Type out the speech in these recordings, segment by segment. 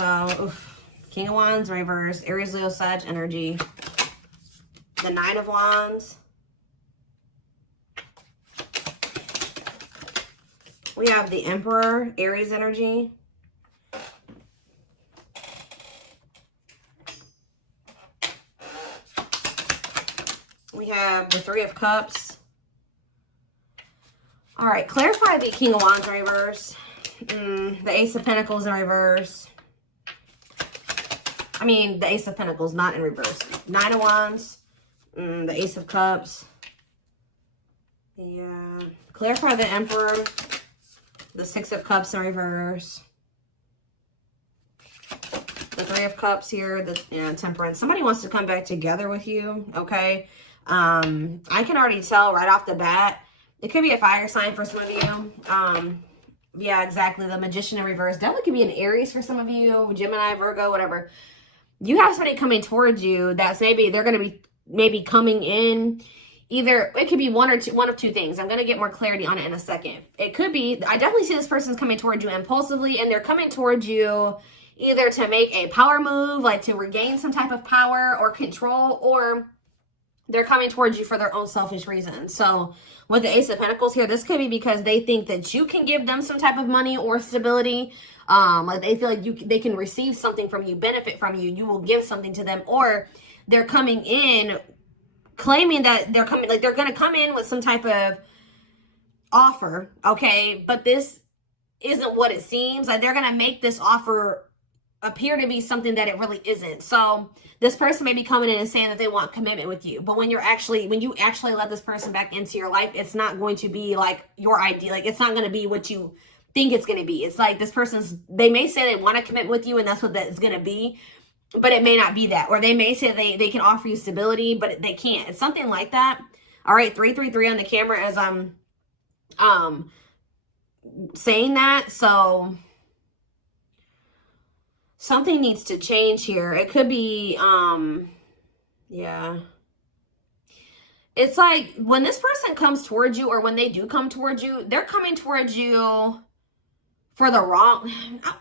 So, oof. King of Wands, reverse. Aries, Leo, Sag energy. The Nine of Wands. We have the Emperor, Aries energy. We have the Three of Cups. All right, clarify the King of Wands in reverse. The Ace of Pentacles in reverse. I mean, the Ace of Pentacles, not in reverse. Nine of Wands. The Ace of Cups. Yeah. Clarify the Emperor. The Six of Cups in reverse. The Three of Cups here. The Temperance. Somebody wants to come back together with you, okay? I can already tell right off the bat. It could be a fire sign for some of you. Yeah, exactly. The Magician in reverse. Definitely could be an Aries for some of you. Gemini, Virgo, whatever. You have somebody coming towards you that's maybe they're going to be maybe coming in. Either it could be one of two things. I'm going to get more clarity on it in a second. It could be, I definitely see this person's coming towards you impulsively, and they're coming towards you either to make a power move, like to regain some type of power or control, or they're coming towards you for their own selfish reasons. So with the Ace of Pentacles here, this could be because they think that you can give them some type of money or stability. Like they feel like they can receive something from you, benefit from you. You will give something to them, or they're coming in claiming that they're coming, like they're going to come in with some type of offer. Okay. But this isn't what it seems like. They're going to make this offer appear to be something that it really isn't. So this person may be coming in and saying that they want commitment with you, but when you actually let this person back into your life, it's not going to be like your idea. Like it's not going to be what you think it's going to be. It's like this they may say they want to commit with you and that's what that is going to be, but it may not be that. Or they may say they can offer you stability, but they can't. It's something like that. All right, 333 on the camera as I'm saying that. So something needs to change here. It could be, yeah. It's like when this person comes towards you, or when they do come towards you, they're coming towards you for the wrong,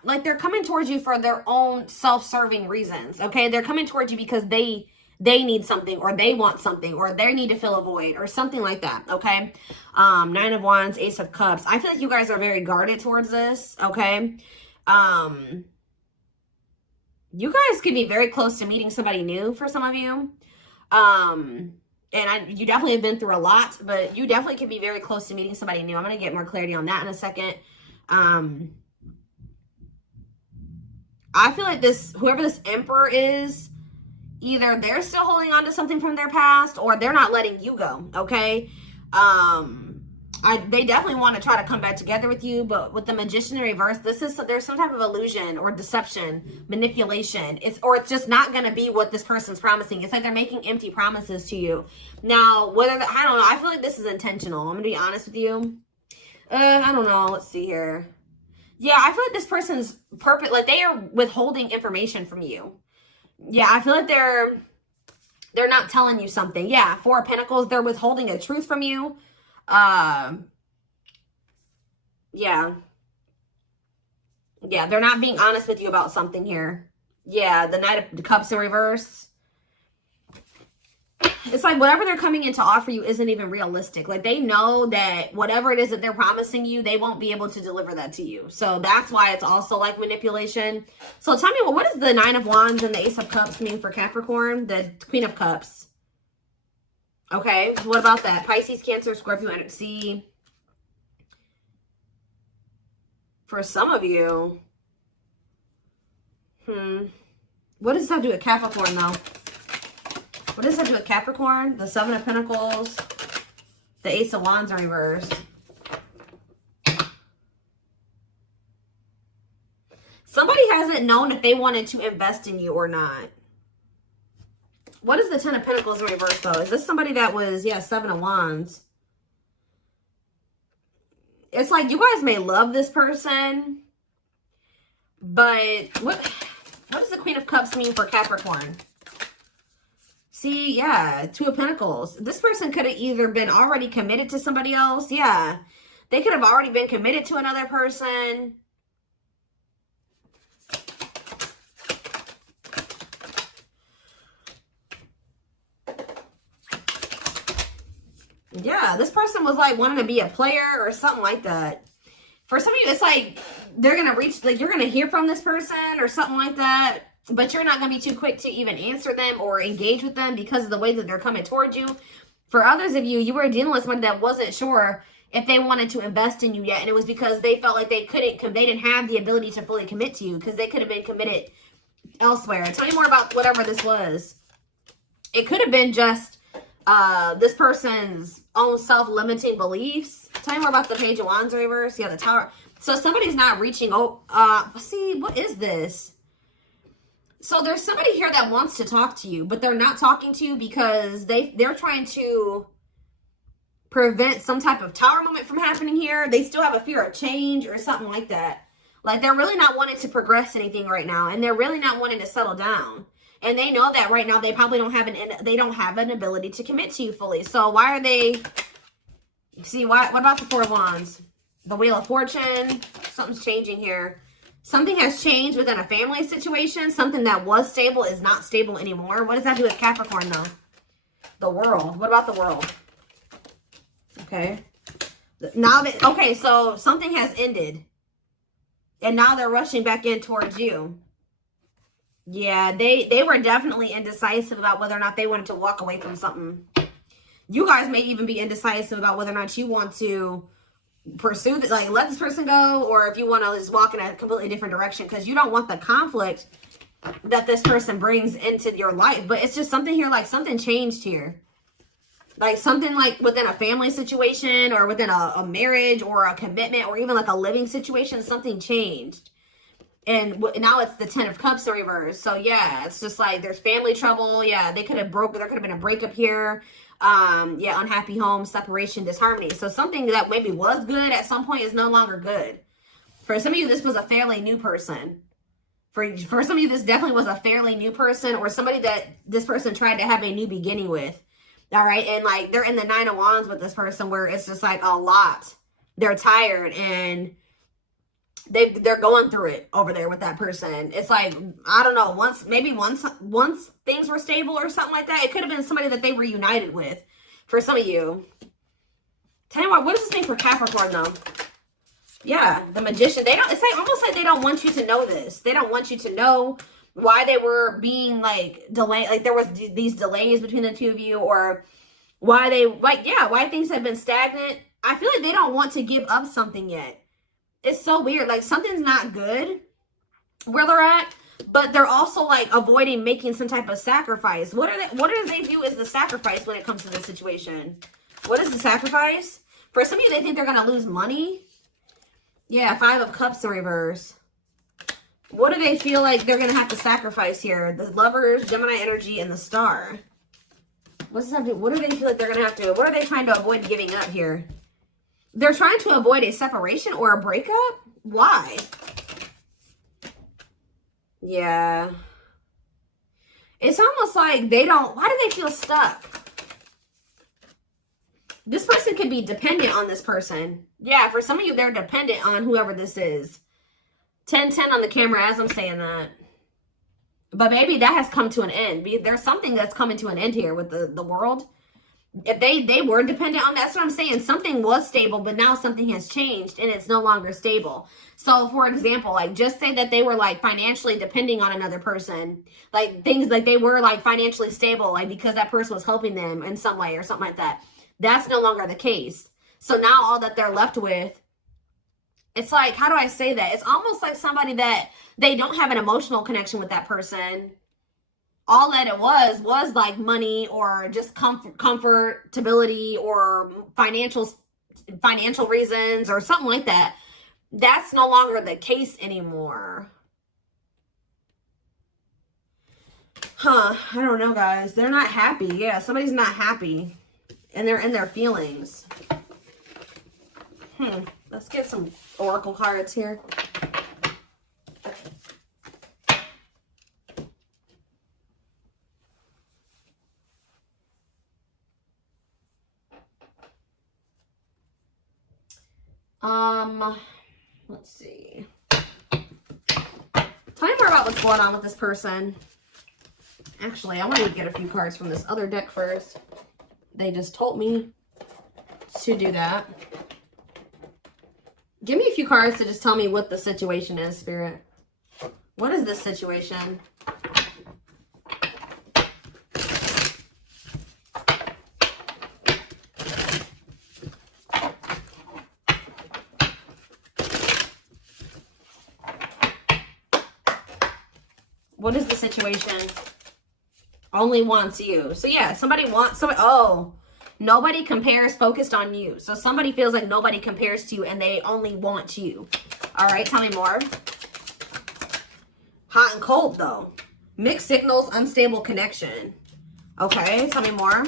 like they're coming towards you for their own self-serving reasons, okay? They're coming towards you because they need something, or they want something, or they need to fill a void, or something like that, okay? Nine of Wands, Ace of Cups. I feel like you guys are very guarded towards this, okay? You guys could be very close to meeting somebody new for some of you. You definitely have been through a lot, but you definitely could be very close to meeting somebody new. I'm going to get more clarity on that in a second. I feel like whoever this Emperor is, either they're still holding on to something from their past, or they're not letting you go, okay? They definitely want to try to come back together with you, but with the Magician in reverse, there's some type of illusion or deception, manipulation. It's just not going to be what this person's promising. It's like they're making empty promises to you. Now, I don't know. I feel like this is intentional. I'm going to be honest with you. I don't know. Let's see here. Yeah, I feel like this person's like they are withholding information from you. Yeah, I feel like they're not telling you something. Yeah, Four of Pentacles, they're withholding a truth from you. Yeah, they're not being honest with you about something here. Yeah, the Knight of Cups in reverse. It's like whatever they're coming in to offer you isn't even realistic. Like they know that whatever it is that they're promising you, they won't be able to deliver that to you. So that's why it's also like manipulation. So tell me, well, what does the Nine of Wands and the Ace of Cups mean for Capricorn? The Queen of Cups. Okay, what about that? Pisces, Cancer, Scorpio, and see. For some of you, what does that have to do with Capricorn, though? What does that do with Capricorn? The Seven of Pentacles, the Ace of Wands in reverse. Somebody hasn't known if they wanted to invest in you or not. What is the Ten of Pentacles in reverse, though? Is this somebody that was, yeah, Seven of Wands? It's like you guys may love this person, but what does the Queen of Cups mean for Capricorn? See, yeah, Two of Pentacles. This person could have either been already committed to somebody else. Yeah, they could have already been committed to another person. Yeah, this person was like wanting to be a player or something like that. For some of you, it's like they're going to reach, like you're going to hear from this person or something like that, but you're not going to be too quick to even answer them or engage with them because of the way that they're coming towards you. For others of you, you were dealing with someone that wasn't sure if they wanted to invest in you yet, and it was because they felt like they didn't have the ability to fully commit to you because they could have been committed elsewhere. Tell me more about whatever this was. It could have been just this person's own self-limiting beliefs. Tell me more about the Page of Wands reverse. Yeah, the Tower. So somebody's not reaching. See, what is this? So there's somebody here that wants to talk to you, but they're not talking to you because they're trying to prevent some type of Tower moment from happening here. They still have a fear of change or something like that. Like they're really not wanting to progress anything right now, and they're really not wanting to settle down. And they know that right now they probably don't have an ability to commit to you fully. So why are they? See, what about the Four of Wands? The Wheel of Fortune. Something's changing here. Something has changed within a family situation. Something that was stable is not stable anymore. What does that do with Capricorn, though? The World. What about the World? Okay. Okay, so something has ended. And now they're rushing back in towards you. Yeah, they were definitely indecisive about whether or not they wanted to walk away from something. You guys may even be indecisive about whether or not you want to pursue, like let this person go, or if you want to just walk in a completely different direction because you don't want the conflict that this person brings into your life. But it's just something here, like something changed here. Like something like within a family situation or within a marriage or a commitment or even like a living situation, something changed. And now it's the Ten of Cups in reverse. So yeah, it's just like there's family trouble. Yeah, there could have been a breakup here. Yeah, unhappy home, separation, disharmony. So something that maybe was good at some point is no longer good. For some of you, this was a fairly new person. For some of you, this definitely was a fairly new person or somebody that this person tried to have a new beginning with. All right, and like they're in the Nine of Wands with this person where it's just like a lot. They're tired and they're going through it over there with that person. It's like, I don't know, once things were stable or something like that, it could have been somebody that they were united with. For some of you. Tell you what does this mean for Capricorn though? Yeah, the Magician. It's like almost like they don't want you to know this. They don't want you to know why they were being like delayed, like there was these delays between the two of you, or why things have been stagnant. I feel like they don't want to give up something yet. It's so weird. Like something's not good where they're at, but they're also like avoiding making some type of sacrifice. What do they view as the sacrifice when it comes to this situation? What is the sacrifice? For some of you, they think they're going to lose money. Yeah, Five of Cups in reverse. What do they feel like they're going to have to sacrifice here? The Lovers, Gemini energy, and the Star. What do they feel like they're going to have to, what are they trying to avoid giving up here? They're trying to avoid a separation or a breakup? Why? Yeah. It's almost like why do they feel stuck? This person could be dependent on this person. Yeah, for some of you, they're dependent on whoever this is. 10-10 on the camera as I'm saying that. But maybe that has come to an end. There's something that's coming to an end here with the World. If they were dependent on, that's what I'm saying. Something was stable, but now something has changed and it's no longer stable. So for example, like just say that they were like financially depending on another person, like things like they were like financially stable, like because that person was helping them in some way or something like that. That's no longer the case. So now all that they're left with, it's like, how do I say that? It's almost like somebody that they don't have an emotional connection with that person. All that it was like money or just comfortability or financial reasons or something like that. That's no longer the case anymore. I don't know, guys. They're not happy. Yeah, somebody's not happy. And they're in their feelings. Let's get some oracle cards here. Let's see. Tell me more about what's going on with this person. Actually, I want to get a few cards from this other deck first. They just told me. to do that. Give me a few cards to just tell me what the situation is, Spirit. What is this situation? What is the situation? Only wants you. So yeah, somebody wants somebody. Oh, nobody compares, focused on you. So somebody feels like nobody compares to you and they only want you. All right, tell me more. Hot and cold though. Mixed signals, unstable connection. Okay, tell me more.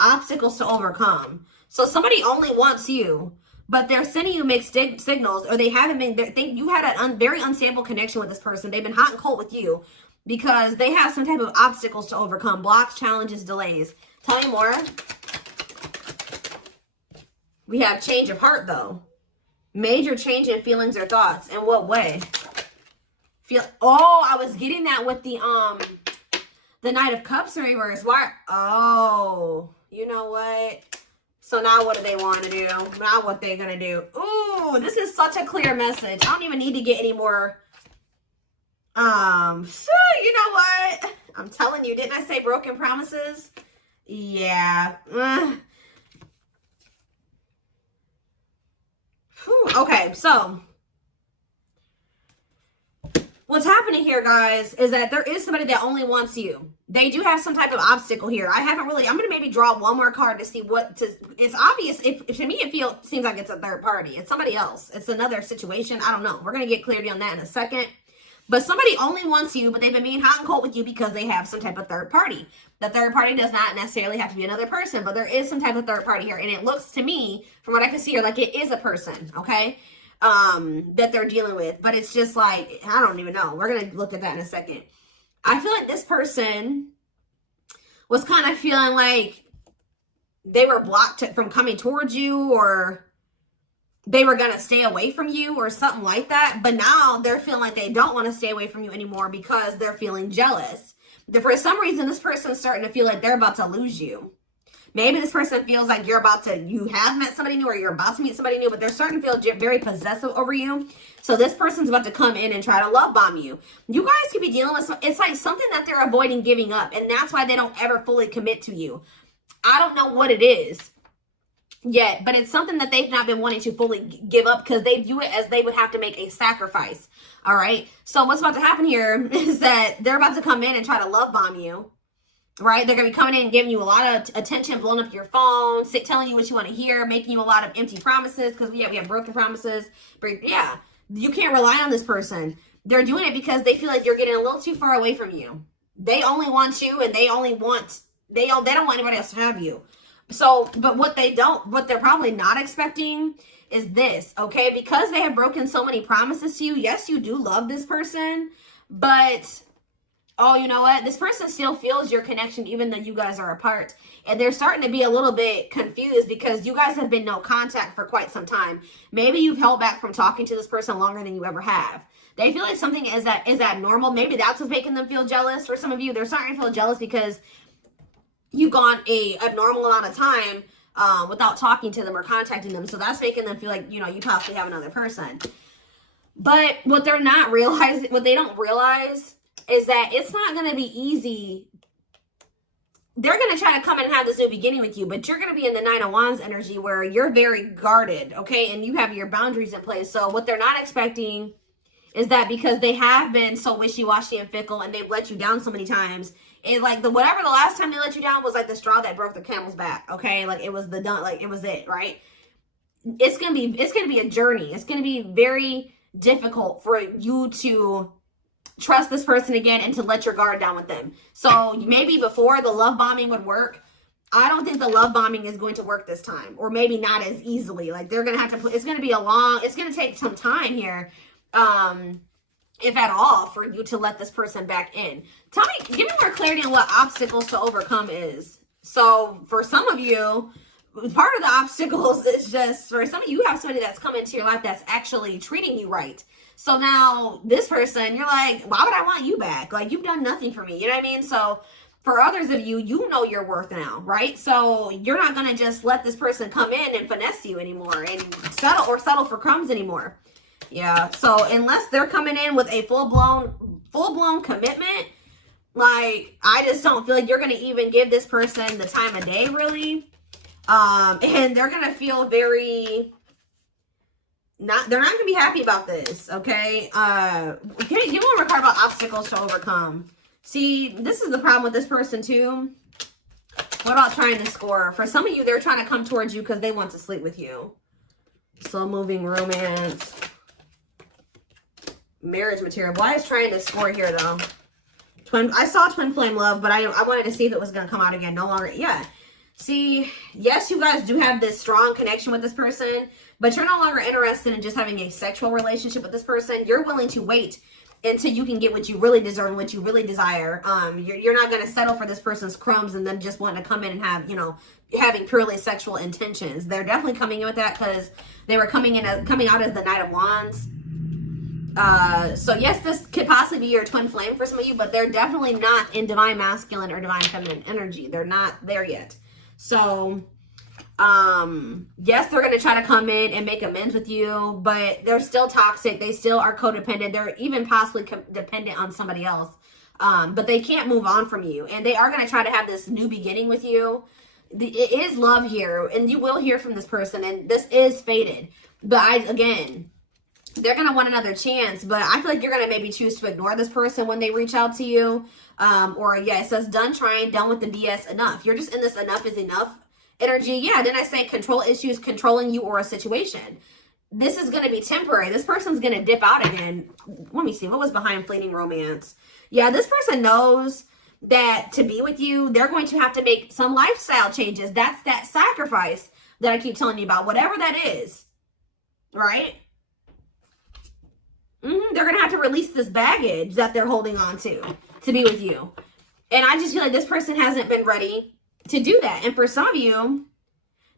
Obstacles to overcome. So somebody only wants you, but they're sending you mixed signals, or they haven't been, you had a very unstable connection with this person. They've been hot and cold with you because they have some type of obstacles to overcome, blocks, challenges, delays. Tell me more. We have change of heart though. Major change in feelings or thoughts. In what way? Oh, I was getting that with the Knight of Cups in reverse. Why? Oh, you know what? So now what do they want to do? Now what they're going to do? Ooh, this is such a clear message. I don't even need to get any more. So you know what? I'm telling you, didn't I say broken promises? Yeah. Okay, so what's happening here, guys, is that there is somebody that only wants you. They do have some type of obstacle here. I haven't really, I'm going to maybe draw one more card to see what to, it's obvious. To me, it seems like it's a third party. It's somebody else. It's another situation. I don't know. We're going to get clarity on that in a second. But somebody only wants you, but they've been being hot and cold with you because they have some type of third party. The third party does not necessarily have to be another person, but there is some type of third party here. And it looks to me, from what I can see here, like it is a person, okay? That they're dealing with. But it's just like, I don't even know. We're going to look at that in a second. I feel like this person was kind of feeling like they were blocked from coming towards you, or they were going to stay away from you or something like that. But now they're feeling like they don't want to stay away from you anymore because they're feeling jealous. For some reason, this person's starting to feel like they're about to lose you. Maybe this person feels like you have met somebody new, or you're about to meet somebody new, but they're starting to feel very possessive over you. So this person's about to come in and try to love bomb you. You guys could be dealing with, it's like something that they're avoiding giving up. And that's why they don't ever fully commit to you. I don't know what it is yet, but it's something that they've not been wanting to fully give up because they view it as they would have to make a sacrifice. All right. So what's about to happen here is that they're about to come in and try to love bomb you. Right? They're going to be coming in and giving you a lot of attention, blowing up your phone, telling you what you want to hear, making you a lot of empty promises because we have broken promises. But yeah, you can't rely on this person. They're doing it because they feel like you're getting a little too far away from you. They only want you, and they don't want anybody else to have you. So, but what they're probably not expecting is this, okay? Because they have broken so many promises to you, yes, you do love this person, but oh, you know what? This person still feels your connection even though you guys are apart. And they're starting to be a little bit confused because you guys have been no contact for quite some time. Maybe you've held back from talking to this person longer than you ever have. They feel like something is abnormal. Maybe that's what's making them feel jealous. For some of you, they're starting to feel jealous because you've gone a abnormal amount of time without talking to them or contacting them. So that's making them feel like, you possibly have another person. But what they don't realize is that it's not going to be easy. They're going to try to come in and have this new beginning with you, but you're going to be in the Nine of Wands energy where you're very guarded, okay? And you have your boundaries in place. So what they're not expecting is that because they have been so wishy-washy and fickle and they've let you down so many times, it's like whatever the last time they let you down was like the straw that broke the camel's back, okay? Like it was it was it, right? It's going to be a journey. It's going to be very difficult for you to trust this person again and to let your guard down with them. So maybe before the love bombing would work, I don't think the love bombing is going to work this time, or maybe not as easily. Like they're going to have to put, it's going to take some time here, if at all, for you to let this person back in. Give me more clarity on what obstacles to overcome is. So for some of you, part of the obstacles is just, for some of you, have somebody that's come into your life that's actually treating you right. So now this person, you're like, why would I want you back? Like, you've done nothing for me. You know what I mean? So for others of you, you know your worth now, right? So you're not going to just let this person come in and finesse you anymore and settle for crumbs anymore. Yeah. So unless they're coming in with a full-blown commitment, like, I just don't feel like you're going to even give this person the time of day, really. And they're going to feel very... they're not gonna be happy about this, okay? Give one more card about obstacles to overcome. See, this is the problem with this person too. What about trying to score? For some of you, they're trying to come towards you because they want to sleep with you. Slow moving romance. Marriage material. Why is trying to score here though? I saw twin flame love, but I wanted to see if it was gonna come out again. No longer. Yeah. See, yes, you guys do have this strong connection with this person, but you're no longer interested in just having a sexual relationship with this person. You're willing to wait until you can get what you really deserve and what you really desire. You're not going to settle for this person's crumbs and them just wanting to come in and have, you know, having purely sexual intentions. They're definitely coming in with that because they were coming out as the Knight of Wands. So yes, this could possibly be your twin flame for some of you, but they're definitely not in divine masculine or divine feminine energy. They're not there yet. So, yes, they're going to try to come in and make amends with you, but they're still toxic. They still are codependent. They're even possibly dependent on somebody else. But they can't move on from you, and they are going to try to have this new beginning with you. It is love here, and you will hear from this person, and this is fated. But again, they're going to want another chance, but I feel like you're going to maybe choose to ignore this person when they reach out to you. Or yeah, it says done trying, done with the BS, enough. You're just in this enough is enough energy. Yeah, then I say control issues, controlling you or a situation. This is going to be temporary. This person's going to dip out again. Let me see. What was behind fleeting romance? Yeah, this person knows that to be with you, they're going to have to make some lifestyle changes. That's that sacrifice that I keep telling you about, whatever that is, right? They're going to have to release this baggage that they're holding on to be with you. And I just feel like this person hasn't been ready to do that. And for some of you,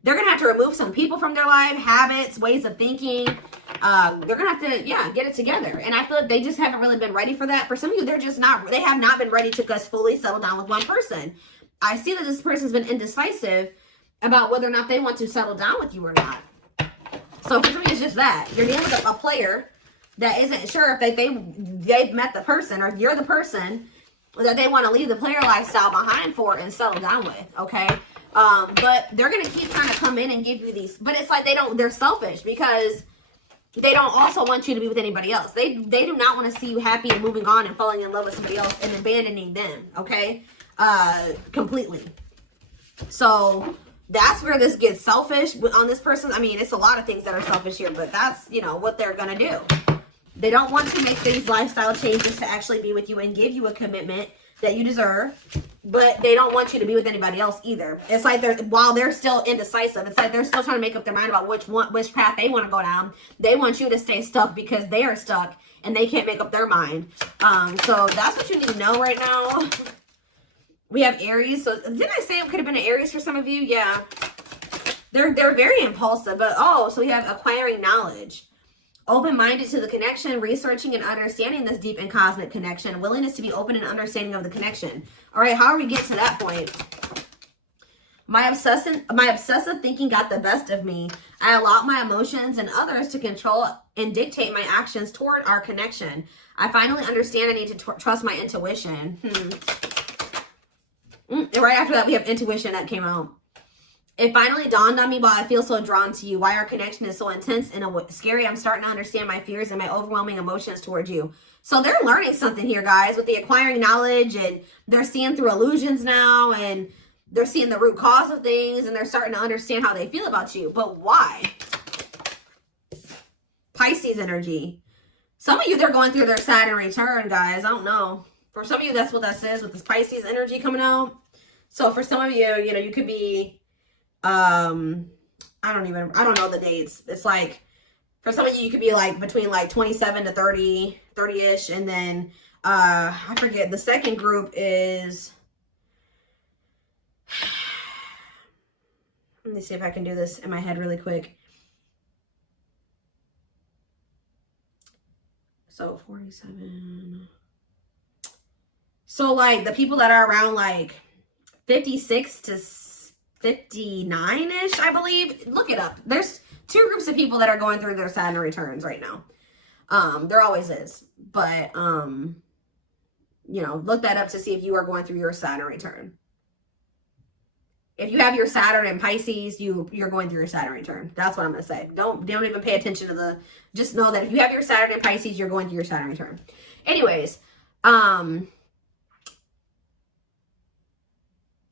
they're going to have to remove some people from their life, habits, ways of thinking. They're going to have to, yeah, get it together. And I feel like they just haven't really been ready for that. For some of you, they have not been ready to just fully settle down with one person. I see that this person's been indecisive about whether or not they want to settle down with you or not. So for some of you, it's just that. You're dealing with a player that isn't sure if they've met the person, or if you're the person that they want to leave the player lifestyle behind for and settle down with, okay? But they're going to keep trying to come in and give you these, but it's like they're selfish because they don't also want you to be with anybody else. They do not want to see you happy and moving on and falling in love with somebody else and abandoning them, okay? Completely. So that's where this gets selfish on this person. I mean, it's a lot of things that are selfish here, but that's, you know, what they're going to do. They don't want to make these lifestyle changes to actually be with you and give you a commitment that you deserve, but they don't want you to be with anybody else either. It's like while they're still indecisive, it's like they're still trying to make up their mind about which path they want to go down. They want you to stay stuck because they are stuck and they can't make up their mind. So that's what you need to know right now. We have Aries. So didn't I say it could have been an Aries for some of you? Yeah. They're very impulsive, but so we have acquiring knowledge. Open-minded to the connection, researching and understanding this deep and cosmic connection, willingness to be open and understanding of the connection. All right, how do we get to that point? My obsessive thinking got the best of me. I allowed my emotions and others to control and dictate my actions toward our connection. I finally understand I need to trust my intuition. And right after that, we have intuition that came out. It finally dawned on me why I feel so drawn to you, why our connection is so intense and scary. I'm starting to understand my fears and my overwhelming emotions towards you. So they're learning something here, guys, with the acquiring knowledge, and they're seeing through illusions now, and they're seeing the root cause of things, and they're starting to understand how they feel about you. But why? Pisces energy. Some of you, they're going through their Saturn return, guys. I don't know. For some of you, that's what that says with this Pisces energy coming out. So for some of you, you know, you could be... I don't know the dates. It's like, for some of you, you could be like between like 27 to 30-ish. And then, I forget, the second group is, let me see if I can do this in my head really quick. So 47. So like the people that are around like 56 to 59-ish, I believe. Look it up. There's two groups of people that are going through their Saturn returns right now. There always is. But, you know, look that up to see if you are going through your Saturn return. If you have your Saturn in Pisces, you're going through your Saturn return. That's what I'm going to say. Don't even pay attention to the, just know that if you have your Saturn in Pisces, you're going through your Saturn return. Anyways,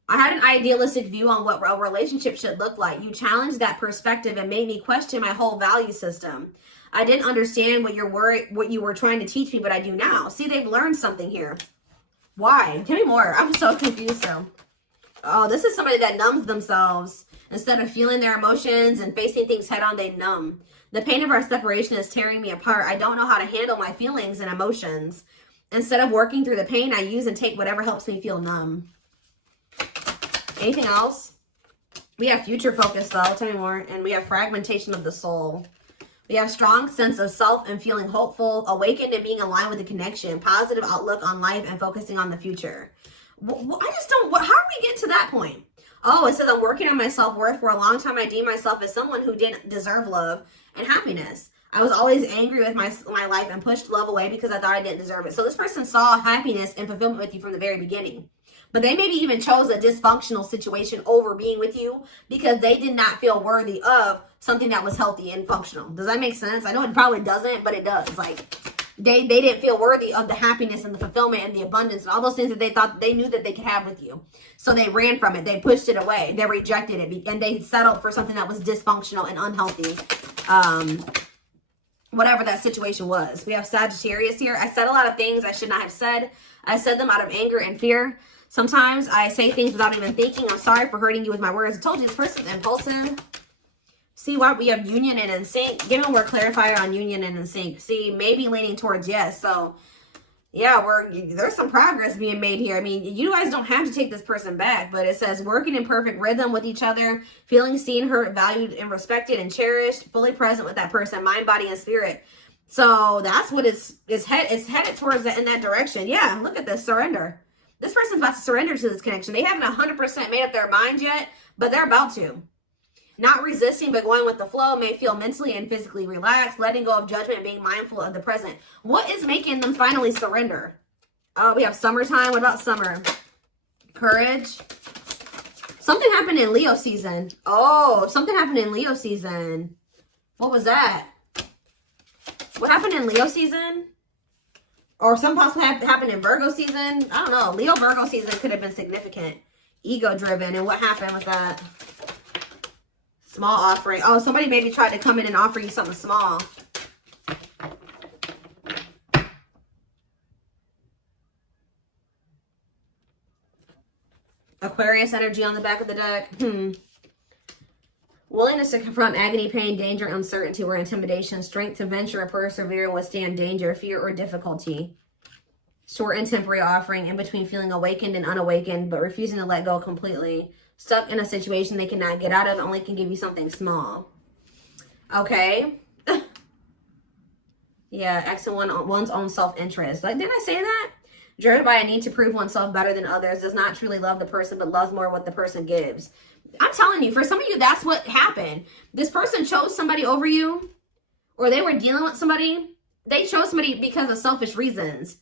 I had an idealistic view on what a relationship should look like. You challenged that perspective and made me question my whole value system. I didn't understand what you were trying to teach me, but I do now. See, they've learned something here. Why? Tell me more. I'm so confused though. Oh, this is somebody that numbs themselves. Instead of feeling their emotions and facing things head on, they numb. The pain of our separation is tearing me apart. I don't know how to handle my feelings and emotions. Instead of working through the pain, I use and take whatever helps me feel numb. Anything else? We have future focus though. Tell me more. And we have fragmentation of the soul. We have strong sense of self and feeling hopeful, awakened and being aligned with the connection, positive outlook on life and focusing on the future. I just don't, how are we getting to that point? Oh, it says I'm working on my self-worth. For a long time, I deemed myself as someone who didn't deserve love and happiness. I was always angry with my life and pushed love away because I thought I didn't deserve it. So this person saw happiness and fulfillment with you from the very beginning. But they maybe even chose a dysfunctional situation over being with you because they did not feel worthy of something that was healthy and functional. Does that make sense? I know it probably doesn't, but it does. Like, they didn't feel worthy of the happiness and the fulfillment and the abundance and all those things that they thought they knew that they could have with you. So they ran from it. They pushed it away. They rejected it. And they settled for something that was dysfunctional and unhealthy. Whatever that situation was. We have Sagittarius here. I said a lot of things I should not have said. I said them out of anger and fear. Sometimes I say things without even thinking. I'm sorry for hurting you with my words. I told you this person's impulsive. See why we have union and in sync. Give me more clarifier on union and in sync. See, maybe leaning towards yes. So, yeah, there's some progress being made here. I mean, you guys don't have to take this person back, but it says working in perfect rhythm with each other, feeling seen, heard, valued, and respected and cherished, fully present with that person, mind, body, and spirit. So that's what it's headed towards in that direction. Yeah, look at this, surrender. This person's about to surrender to this connection. They haven't 100% made up their mind yet, but they're about to. Not resisting, but going with the flow, may feel mentally and physically relaxed, letting go of judgment and being mindful of the present. What is making them finally surrender? Oh, we have summertime. What about summer? Courage. Something happened in Leo season. Oh, something happened in Leo season. What was that? What happened in Leo season? Or something possibly happened in Virgo season. I don't know. Leo Virgo season could have been significant. Ego driven. And what happened with that? Small offering. Oh, somebody maybe tried to come in and offer you something small. Aquarius energy on the back of the deck. Willingness to confront agony, pain, danger, uncertainty, or intimidation. Strength to venture or persevere and withstand danger, fear, or difficulty. Short and temporary offering. In between feeling awakened and unawakened, but refusing to let go completely. Stuck in a situation they cannot get out of, only can give you something small. Okay. Yeah, X and one's own self-interest. Like, didn't I say that? Driven by a need to prove oneself better than others, does not truly love the person, but loves more what the person gives. I'm telling you, for some of you, that's what happened. This person chose somebody over you, or they were dealing with somebody. They chose somebody because of selfish reasons.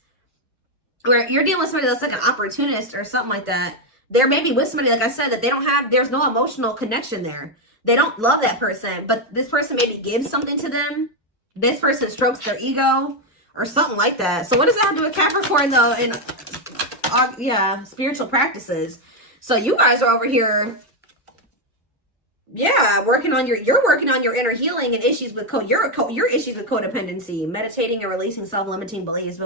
Or you're dealing with somebody that's like an opportunist or something like that. They're maybe with somebody, like I said, that they don't have, there's no emotional connection there. They don't love that person, but this person maybe gives something to them. This person strokes their ego or something like that. So what does that have to do with Capricorn though? And yeah, spiritual practices. So you guys are over here, yeah, working on you're working on your inner healing and issues with your issues with codependency, meditating and releasing self-limiting beliefs,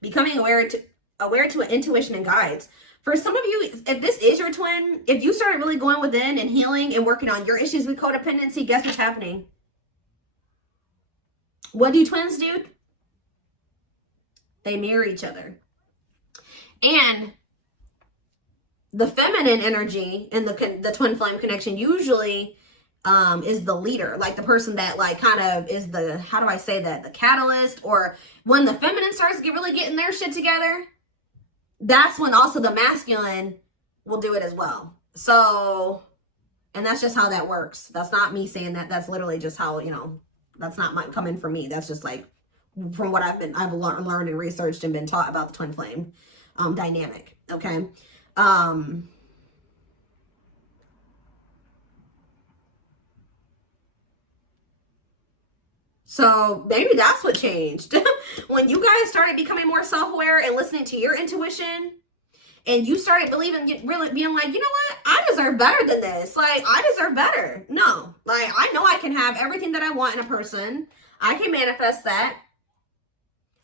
becoming aware to intuition and guides. For some of you, if this is your twin, if you started really going within and healing and working on your issues with codependency, guess what's happening? What do twins do? They mirror each other. And the feminine energy in the twin flame connection usually is the leader, like the person that like kind of is the, how do I say that? The catalyst, or when the feminine starts really getting their shit together, that's when also the masculine will do it as well. So, and that's just how that works. That's not me saying that. That's literally just how, you know, that's not coming from me. That's just like from what I've learned and researched and been taught about the twin flame dynamic. Okay. So maybe that's what changed. When you guys started becoming more self-aware and listening to your intuition, and you started believing, really being like, you know what? I deserve better than this. Like, I deserve better. No. Like, I know I can have everything that I want in a person. I can manifest that.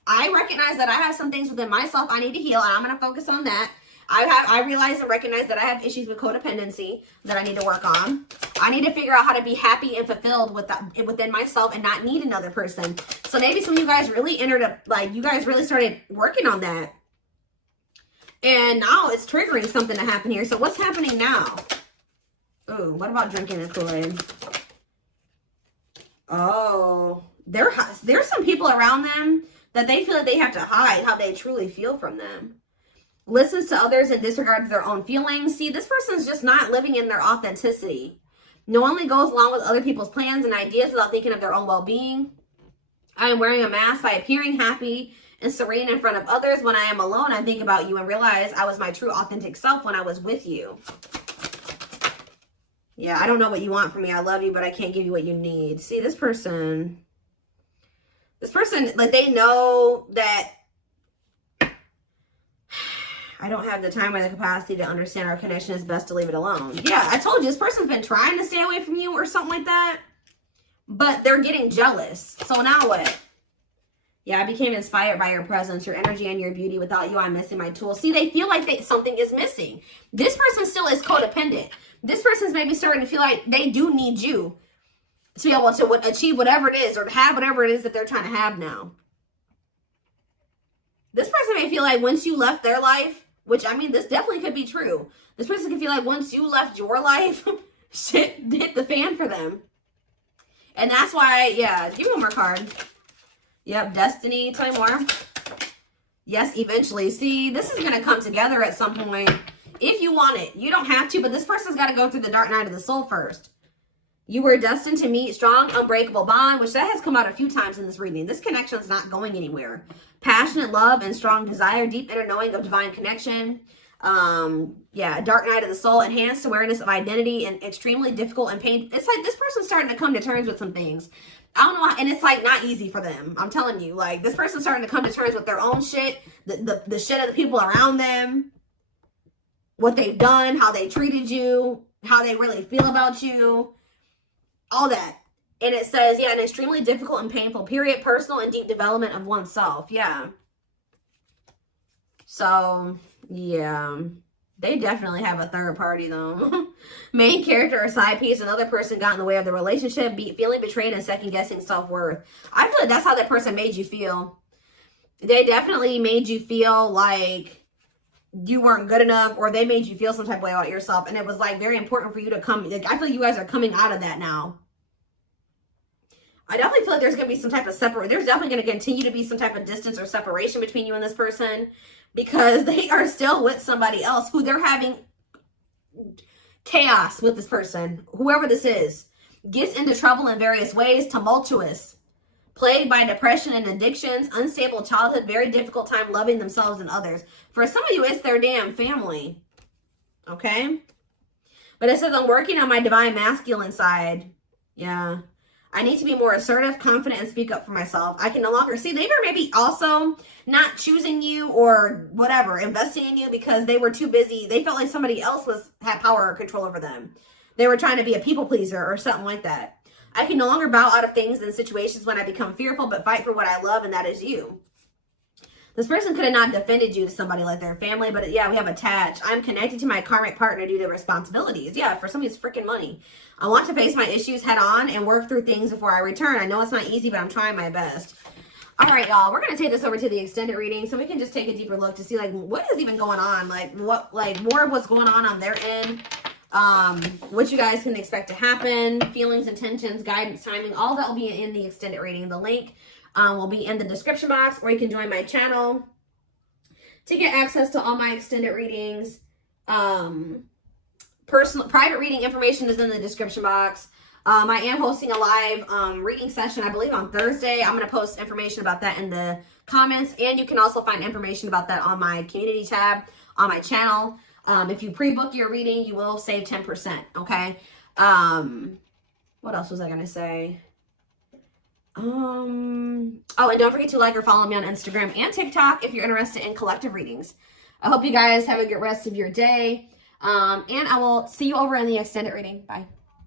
I recognize that I have some things within myself I need to heal, and I'm going to focus on that. I realize and recognize that I have issues with codependency that I need to work on. I need to figure out how to be happy and fulfilled within myself and not need another person. So maybe some of you guys really you guys really started working on that. And now it's triggering something to happen here. So what's happening now? Ooh, what about drinking the Kool-Aid? Oh, there's some people around them that they feel like they have to hide how they truly feel from them. Listens to others and disregards their own feelings. See, this person's just not living in their authenticity. Knowingly goes along with other people's plans and ideas without thinking of their own well-being. I am wearing a mask by appearing happy and serene in front of others. When I am alone, I think about you and realize I was my true authentic self when I was with you. Yeah, I don't know what you want from me. I love you, but I can't give you what you need. See, this person, like, they know that I don't have the time or the capacity to understand our connection. It's best to leave it alone. Yeah, I told you, this person's been trying to stay away from you or something like that, but they're getting jealous. So now what? Yeah, I became inspired by your presence, your energy, and your beauty. Without you, I'm missing my tools. See, they feel like something is missing. This person still is codependent. This person's maybe starting to feel like they do need you to be able to achieve whatever it is or to have whatever it is that they're trying to have now. This person may feel like once you left their life, which, I mean, this definitely could be true. This person can feel like once you left your life, shit hit the fan for them. And that's why, yeah, give me one more card. Yep, destiny, tell me more. Yes, eventually. See, this is going to come together at some point if you want it. You don't have to, but this person's got to go through the dark night of the soul first. You were destined to meet strong, unbreakable bond, which that has come out a few times in this reading. This connection is not going anywhere. Passionate love and strong desire, deep inner knowing of divine connection. Yeah, dark night of the soul, enhanced awareness of identity, and extremely difficult and painful. It's like this person's starting to come to terms with some things. I don't know why, and it's like not easy for them. I'm telling you, like this person's starting to come to terms with their own shit, the shit of the people around them, what they've done, how they treated you, how they really feel about you, all that. And it says, yeah, an extremely difficult and painful period, personal and deep development of oneself. Yeah. So, yeah. They definitely have a third party, though. Main character or side piece, another person got in the way of the relationship, feeling betrayed and second-guessing self-worth. I feel like that's how that person made you feel. They definitely made you feel like you weren't good enough, or they made you feel some type of way about yourself. And it was, like, very important for you to come. Like, I feel like you guys are coming out of that now. I definitely feel like there's going to be some type of there's definitely going to continue to be some type of distance or separation between you and this person, because they are still with somebody else who they're having chaos with. This person, whoever this is, gets into trouble in various ways, tumultuous, plagued by depression and addictions, unstable childhood, very difficult time loving themselves and others. For some of you, it's their damn family. Okay? But it says, I'm working on my divine masculine side. Yeah. I need to be more assertive, confident, and speak up for myself. I can no longer see. They were maybe also not choosing you or whatever, investing in you because they were too busy. They felt like somebody else had power or control over them. They were trying to be a people pleaser or something like that. I can no longer bow out of things and situations when I become fearful, but fight for what I love, and that is you. This person could have not defended you to somebody like their family, but yeah, we have attached. I'm connected to my karmic partner due to responsibilities. Yeah, for somebody's freaking money. I want to face my issues head on and work through things before I return. I know it's not easy, but I'm trying my best. All right, y'all, we're going to take this over to the extended reading so we can just take a deeper look to see, like, what is even going on? Like, more of what's going on their end. What you guys can expect to happen, feelings, intentions, guidance, timing, all that will be in the extended reading. The link will be in the description box, or you can join my channel to get access to all my extended readings. Personal private reading information is in the description box. I am hosting a live reading session, I believe on Thursday. I'm going to post information about that in the comments, and you can also find information about that on my community tab on my channel. If you pre-book your reading, you will save 10%, okay? What else was I going to say? Oh, and don't forget to like or follow me on Instagram and TikTok if you're interested in collective readings. I hope you guys have a good rest of your day. And I will see you over in the extended reading. Bye.